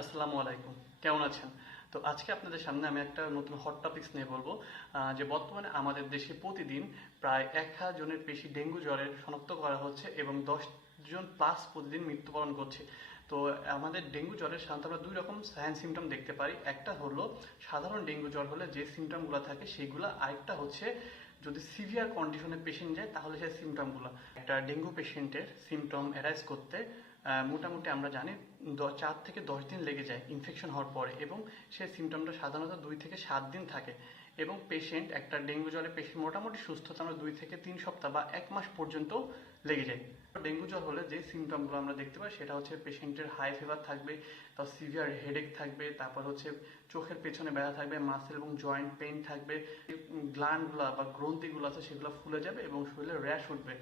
আসসালামু আলাইকুম, কেমন আছেন? তো আজকে আপনাদের সামনে আমি একটা নতুন হট টপিকস নিয়ে বলবো। যে বর্তমানে আমাদের দেশে প্রতিদিন প্রায় 1,000 জনের বেশি ডেঙ্গু জ্বরের শনাক্ত করা হচ্ছে এবং 10 জন প্লাস প্রতিদিন মৃত্যুবরণ করছে। তো আমাদের ডেঙ্গু জ্বরের সাধারণত আমরা দুই রকম সাইন সিমটম দেখতে পারি। একটা হলো সাধারণ ডেঙ্গু জ্বর হলে যে সিমটমগুলো থাকে সেইগুলো, আরেকটা হচ্ছে যদি সিভিয়ার কন্ডিশনে পেশেন্ট যায় তাহলে সেই সিমটমগুলো। একটা ডেঙ্গু পেশেন্টের সিমটম অ্যারাইজ করতে মোটামুটি আমরা জানি 4 থেকে 10 দিন লেগে যায় ইনফেকশন হওয়ার পরে, এবং সেই সিমটমটা সাধারণত 2 থেকে 7 দিন থাকে। এবং পেশেন্ট একটা ডেঙ্গু জ্বরে পেশেন্ট মোটামুটি সুস্থ হতে আমরা 2 থেকে 3 সপ্তাহ বা 1 মাস পর্যন্ত লেগে যায়। ডেঙ্গু জ্বর হলে যে সিমটমগুলো আমরা দেখতে পাই সেটা হচ্ছে পেশেন্টের হাই ফিভার থাকবে, তার সিভিয়ার হেডেক থাকবে, তারপর হচ্ছে চোখের পেছনে ব্যথা থাকবে, মাসেল এবং জয়েন্ট পেইন থাকবে, গ্ল্যান্ডগুলো বা গ্রন্থিগুলো আছে সেগুলো ফুলে যাবে এবং শরীরে র্যাশ উঠবে।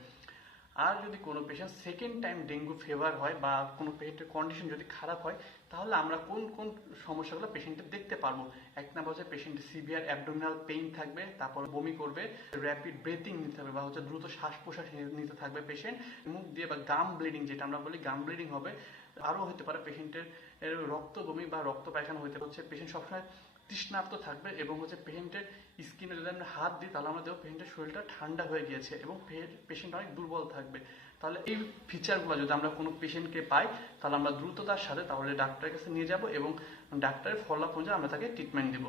আর যদি কোনো patient second time dengue fever হয় বা কোনো পেশেন্টের কন্ডিশন যদি খারাপ হয়, তাহলে আমরা কোন কোন সমস্যাগুলো পেশেন্টের দেখতে পারবো। এক নম্বর হচ্ছে পেশেন্টের সিভিয়ার অ্যাবডোমিনাল পেইন থাকবে, তারপর বমি করবে, র্যাপিড ব্রেথিং নিতে হবে বা হচ্ছে দ্রুত শ্বাস প্রশ্বাস নিতে থাকবে পেশেন্ট, মুখ দিয়ে বা গাম ব্লিডিং যেটা আমরা বলি গাম ব্লিডিং হবে। আরও হতে পারে পেশেন্টের রক্ত বমি বা রক্ত পায়খানা হতে হচ্ছে, পেশেন্ট সবসময় তৃষ্ণার্ত থাকবে এবং হচ্ছে পেশেন্টের স্কিনে যদি আমরা হাত দিই তাহলে আমরা দেখবো পেশেন্টের শরীরটা ঠান্ডা হয়ে গিয়েছে এবং পেশেন্ট অনেক দুর্বল থাকবে। তাহলে এই ফিচারগুলো যদি আমরা কোনো পেশেন্টকে পাই তাহলে আমরা দ্রুততার সাথে তাহলে ডাক্তারের কাছে নিয়ে যাব এবং ডাক্তারের ফলো আপ অনুযায়ী আমরা তাকে ট্রিটমেন্ট দিব।